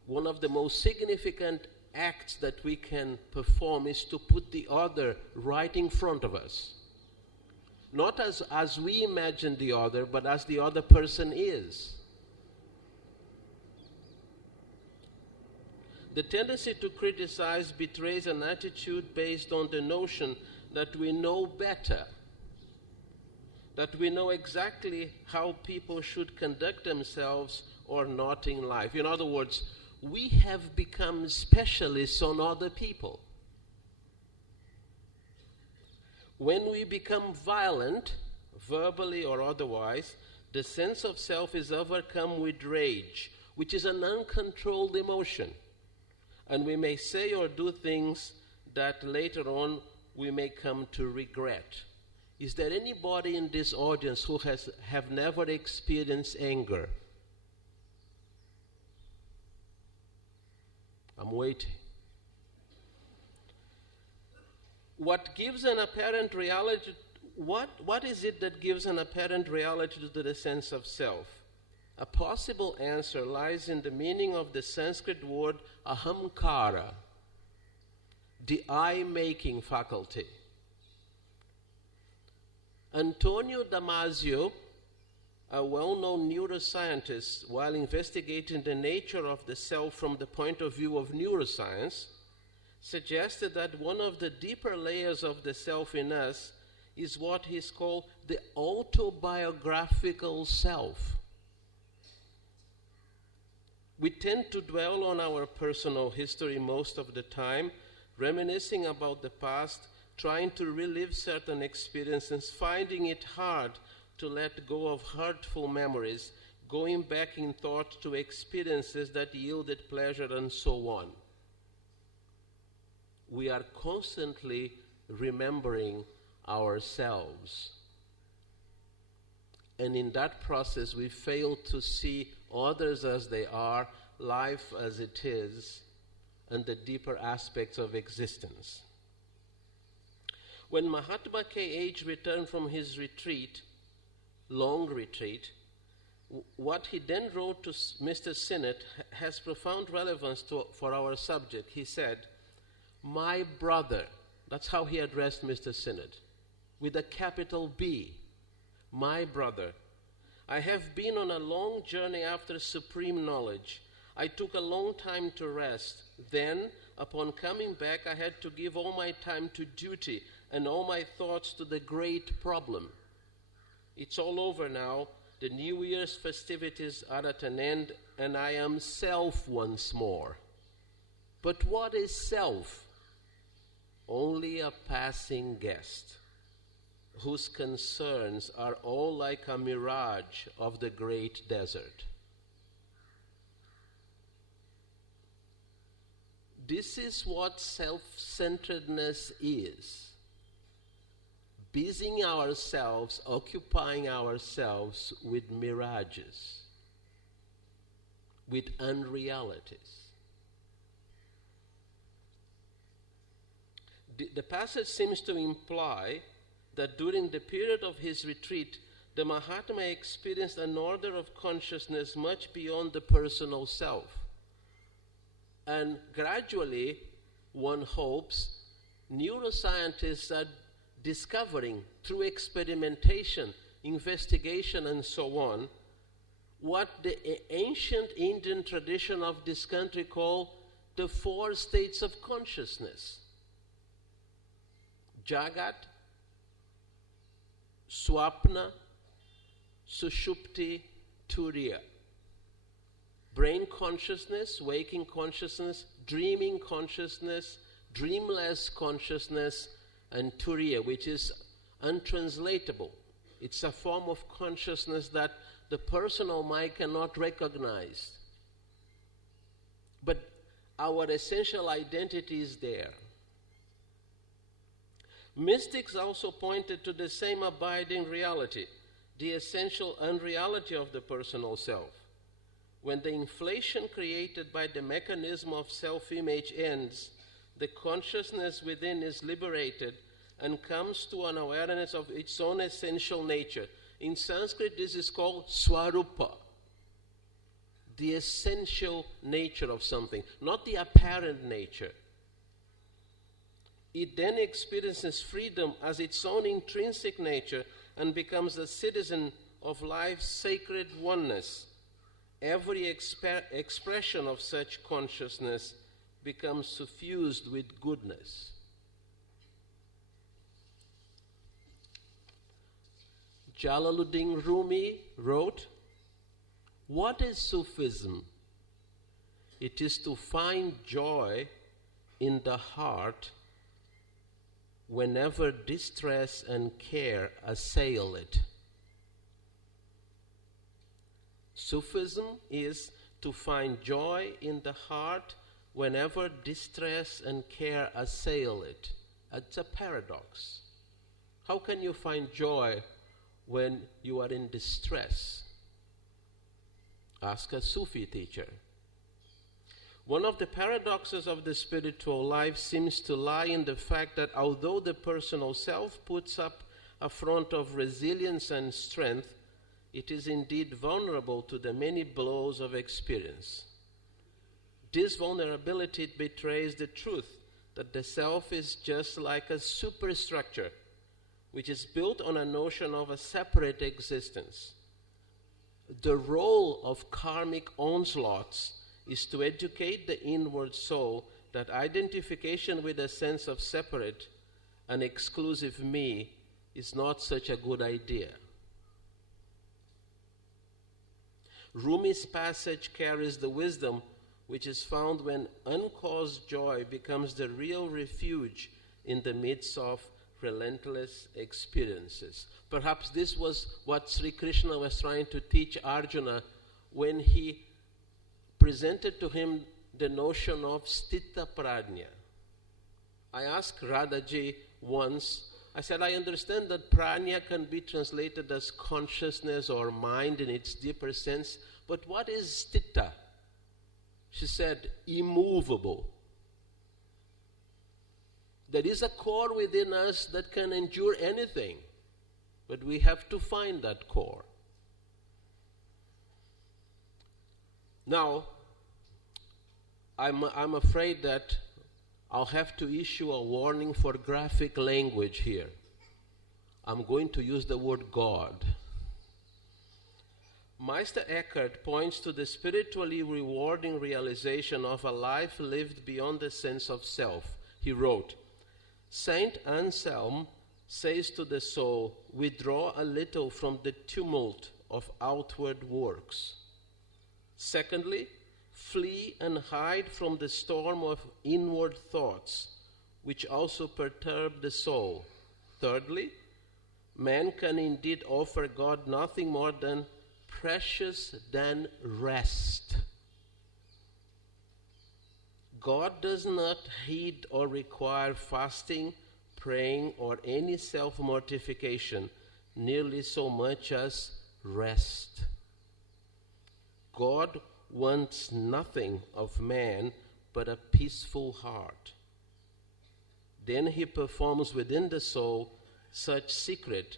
one of the most significant acts that we can perform is to put the other right in front of us. Not as we imagine the other, but as the other person is. The tendency to criticize betrays an attitude based on the notion that we know better, that we know exactly how people should conduct themselves or not in life. In other words, we have become specialists on other people. When we become violent, verbally or otherwise, the sense of self is overcome with rage, which is an uncontrolled emotion. And we may say or do things that later on we may come to regret. Is there anybody in this audience who have never experienced anger? I'm waiting. What gives an apparent reality? What is it that gives an apparent reality to the sense of self? A possible answer lies in the meaning of the Sanskrit word ahamkara, the I-making faculty. Antonio Damasio, a well-known neuroscientist, while investigating the nature of the self from the point of view of neuroscience, suggested that one of the deeper layers of the self in us is what he's called the autobiographical self. We tend to dwell on our personal history most of the time, reminiscing about the past, trying to relive certain experiences, finding it hard to let go of hurtful memories, going back in thought to experiences that yielded pleasure and so on. We are constantly remembering ourselves. And in that process, we fail to see others as they are, life as it is, and the deeper aspects of existence. When Mahatma K.H. returned from his retreat, long retreat, what he then wrote to Mr. Sinnett has profound relevance for our subject. He said, "My brother," that's how he addressed Mr. Sinnett, with a capital B, "My brother, I have been on a long journey after supreme knowledge. I took a long time to rest. Then, upon coming back, I had to give all my time to duty and all my thoughts to the great problem. It's all over now. The New Year's festivities are at an end, and I am self once more. But what is self? Only a passing guest. whose concerns are all like a mirage of the great desert. This is what self-centeredness is. Busying ourselves, occupying ourselves with mirages, with unrealities. The passage seems to imply that during the period of his retreat, the Mahatma experienced an order of consciousness much beyond the personal self. And gradually, one hopes, neuroscientists are discovering through experimentation, investigation, and so on, what the ancient Indian tradition of this country call the 4 states of consciousness. Jagat, Swapna, Sushupti, Turiya. Brain consciousness, waking consciousness, dreaming consciousness, dreamless consciousness, and Turiya, which is untranslatable. It's a form of consciousness that the personal mind cannot recognize. But our essential identity is there. Mystics also pointed to the same abiding reality, the essential unreality of the personal self. When the inflation created by the mechanism of self-image ends, the consciousness within is liberated and comes to an awareness of its own essential nature. In Sanskrit, this is called swarupa, the essential nature of something, not the apparent nature. It then experiences freedom as its own intrinsic nature and becomes a citizen of life's sacred oneness. Every expression of such consciousness becomes suffused with goodness. Jalaluddin Rumi wrote, "What is Sufism? It is to find joy in the heart whenever distress and care assail it." Sufism is to find joy in the heart whenever distress and care assail it. It's a paradox. How can you find joy when you are in distress? Ask a Sufi teacher. One of the paradoxes of the spiritual life seems to lie in the fact that although the personal self puts up a front of resilience and strength, it is indeed vulnerable to the many blows of experience. This vulnerability betrays the truth that the self is just like a superstructure, which is built on a notion of a separate existence. The role of karmic onslaughts is to educate the inward soul that identification with a sense of separate and exclusive me is not such a good idea. Rumi's passage carries the wisdom which is found when uncaused joy becomes the real refuge in the midst of relentless experiences. Perhaps this was what Sri Krishna was trying to teach Arjuna when he presented to him the notion of sthita prajna. I asked Radhaji once, I said, I understand that prajna can be translated as consciousness or mind in its deeper sense, but what is sthita? She said, immovable. There is a core within us that can endure anything, but we have to find that core. Now, I'm afraid that I'll have to issue a warning for graphic language here. I'm going to use the word God. Meister Eckhart points to the spiritually rewarding realization of a life lived beyond the sense of self. He wrote, Saint Anselm says to the soul, withdraw a little from the tumult of outward works. Secondly, flee and hide from the storm of inward thoughts, which also perturb the soul. Thirdly, man can indeed offer God nothing more than precious than rest. God does not heed or require fasting, praying, or any self-mortification nearly so much as rest. God wants nothing of man but a peaceful heart. Then he performs within the soul such secret,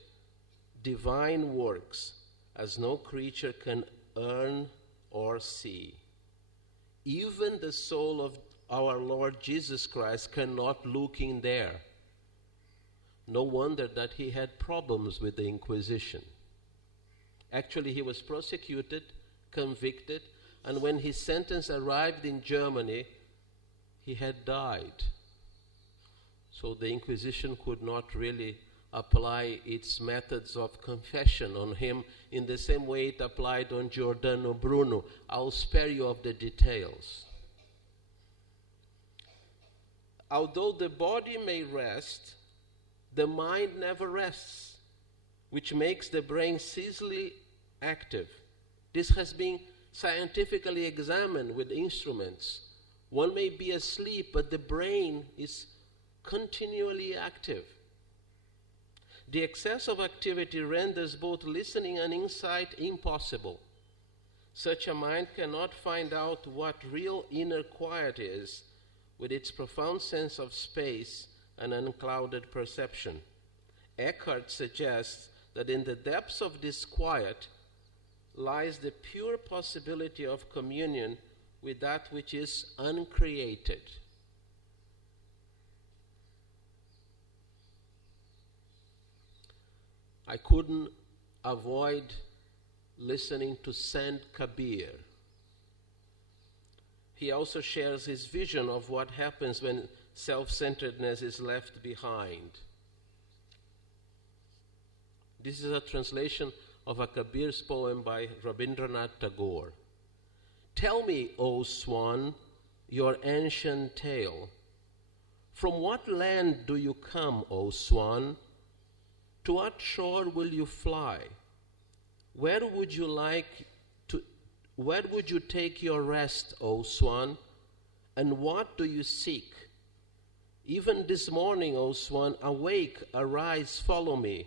divine works as no creature can earn or see. Even the soul of our Lord Jesus Christ cannot look in there. No wonder that he had problems with the Inquisition. Actually, he was prosecuted, convicted, and when his sentence arrived in Germany, he had died. So the Inquisition could not really apply its methods of confession on him in the same way it applied on Giordano Bruno. I'll spare you of the details. Although the body may rest, the mind never rests, which makes the brain ceaselessly active. This has been scientifically examined with instruments. One may be asleep, but the brain is continually active. The excess of activity renders both listening and insight impossible. Such a mind cannot find out what real inner quiet is with its profound sense of space and unclouded perception. Eckhart suggests that in the depths of this quiet lies the pure possibility of communion with that which is uncreated. I couldn't avoid listening to Sant Kabir. He also shares his vision of what happens when self-centeredness is left behind. This is a translation of a Kabir's poem by Rabindranath Tagore. Tell me, O swan, your ancient tale. From what land do you come, O swan? To what shore will you fly? Where would you take your rest, O swan? And what do you seek? Even this morning, O swan, awake, arise, follow me.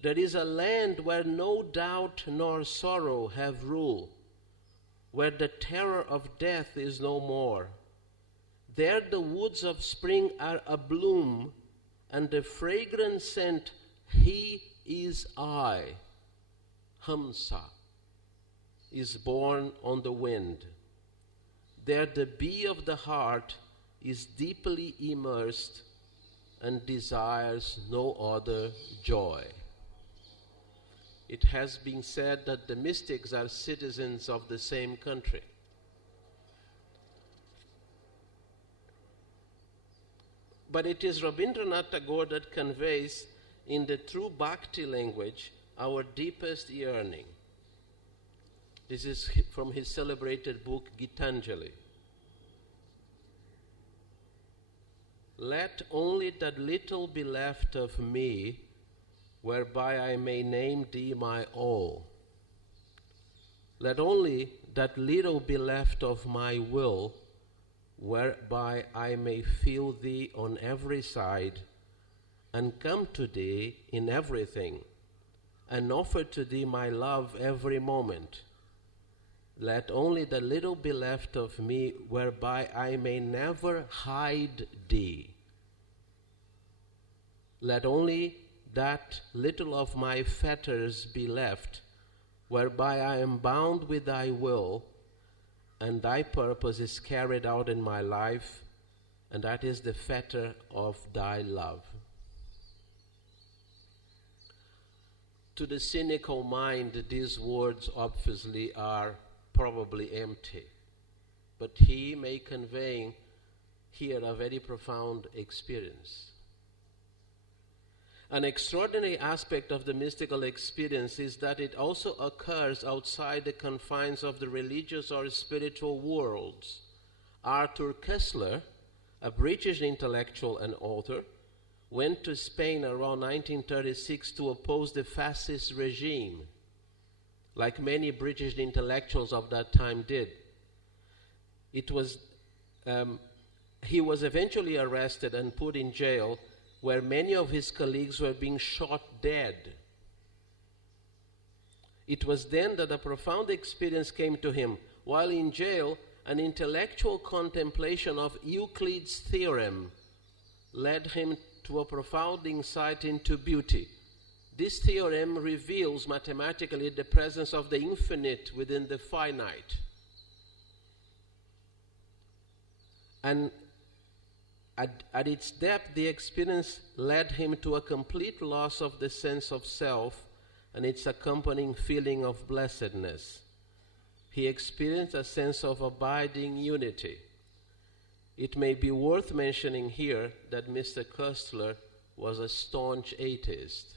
There is a land where no doubt nor sorrow have rule, where the terror of death is no more. There the woods of spring are abloom, and the fragrant scent, He is I, Hamsa, is born on the wind. There the bee of the heart is deeply immersed and desires no other joy. It has been said that the mystics are citizens of the same country. But it is Rabindranath Tagore that conveys in the true bhakti language our deepest yearning. This is from his celebrated book Gitanjali. Let only that little be left of me, whereby I may name thee my all. Let only that little be left of my will, whereby I may feel thee on every side, and come to thee in everything, and offer to thee my love every moment. Let only the little be left of me, whereby I may never hide thee. Let only that little of my fetters be left, whereby I am bound with thy will, and thy purpose is carried out in my life, and that is the fetter of thy love. To the cynical mind, these words obviously are probably empty, but he may convey here a very profound experience. An extraordinary aspect of the mystical experience is that it also occurs outside the confines of the religious or spiritual worlds. Arthur Koestler, a British intellectual and author, went to Spain around 1936 to oppose the fascist regime, like many British intellectuals of that time did. He was eventually arrested and put in jail, where many of his colleagues were being shot dead. It was then that a profound experience came to him. While in jail, an intellectual contemplation of Euclid's theorem led him to a profound insight into beauty. This theorem reveals mathematically the presence of the infinite within the finite. And at its depth, the experience led him to a complete loss of the sense of self and its accompanying feeling of blessedness. He experienced a sense of abiding unity. It may be worth mentioning here that Mr. Koestler was a staunch atheist.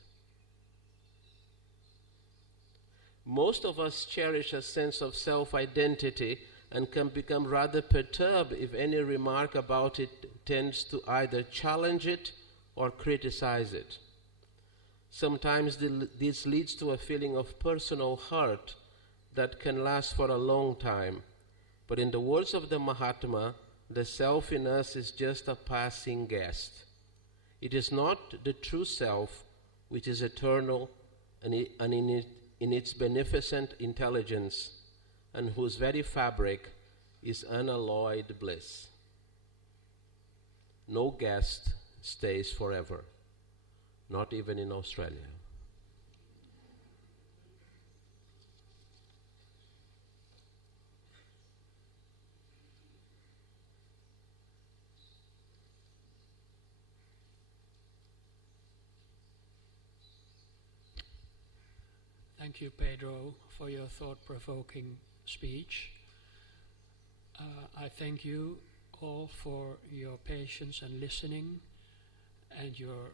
Most of us cherish a sense of self-identity and can become rather perturbed if any remark about it tends to either challenge it or criticize it. Sometimes this leads to a feeling of personal hurt that can last for a long time. But in the words of the Mahatma, the self in us is just a passing guest. It is not the true self, which is eternal and in its beneficent intelligence, and whose very fabric is unalloyed bliss. No guest stays forever, not even in Australia. Thank you, Pedro, for your thought-provoking speech. I thank you all for your patience and listening and your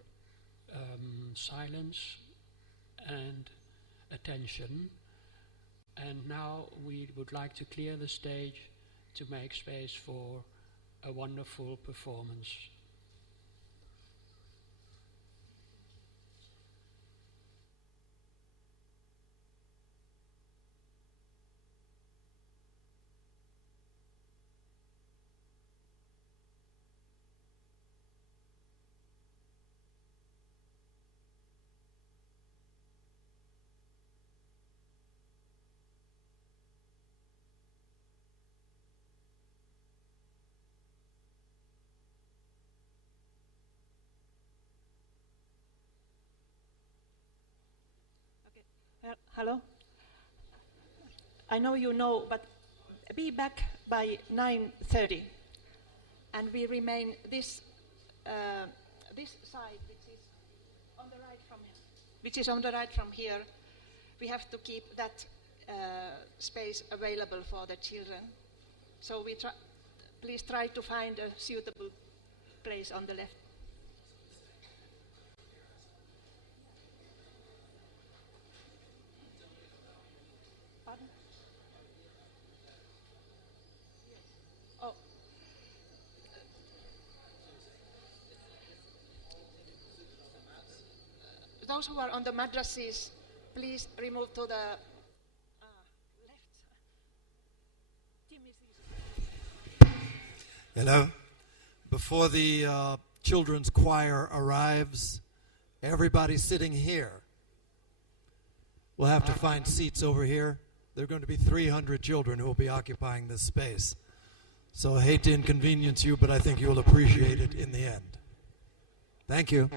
silence and attention. And now we would like to clear the stage to make space for a wonderful performance. Hello? I know you know, but be back by 9:30. And we remain this side, which is on the right from here. We have to keep that space available for the children. So please try to find a suitable place on the left. Pardon? Oh. Those who are on the madrasas, please remove to the left. Hello. Before the children's choir arrives, everybody sitting here will have to find seats over here. There are going to be 300 children who will be occupying this space. So I hate to inconvenience you, but I think you'll appreciate it in the end. Thank you.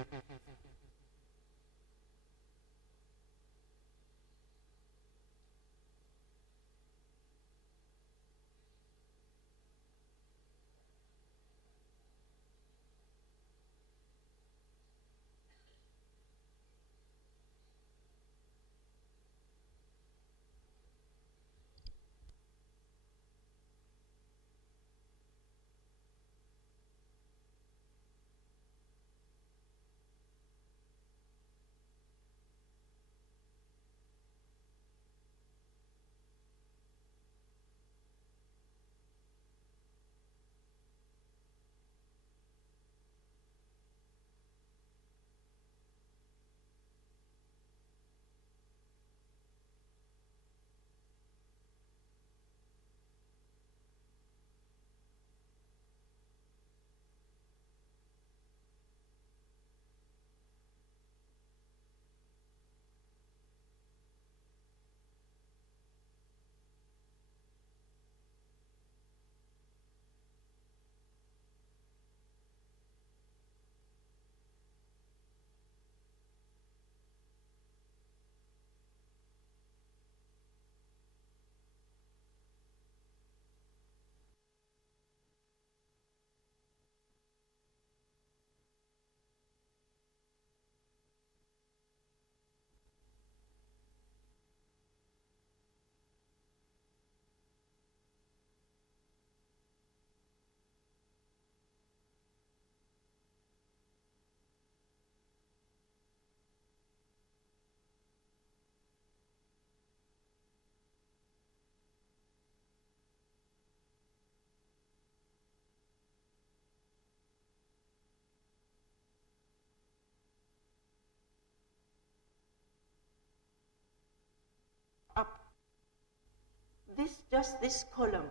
just this column.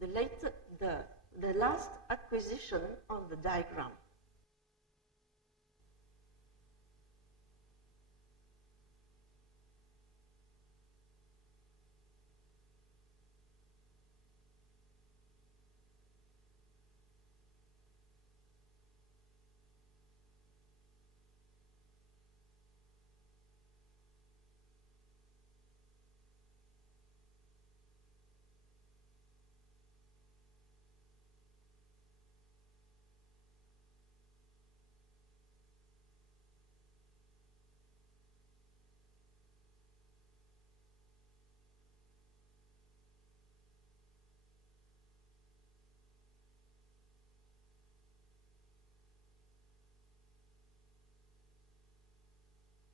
The last acquisition on the diagram.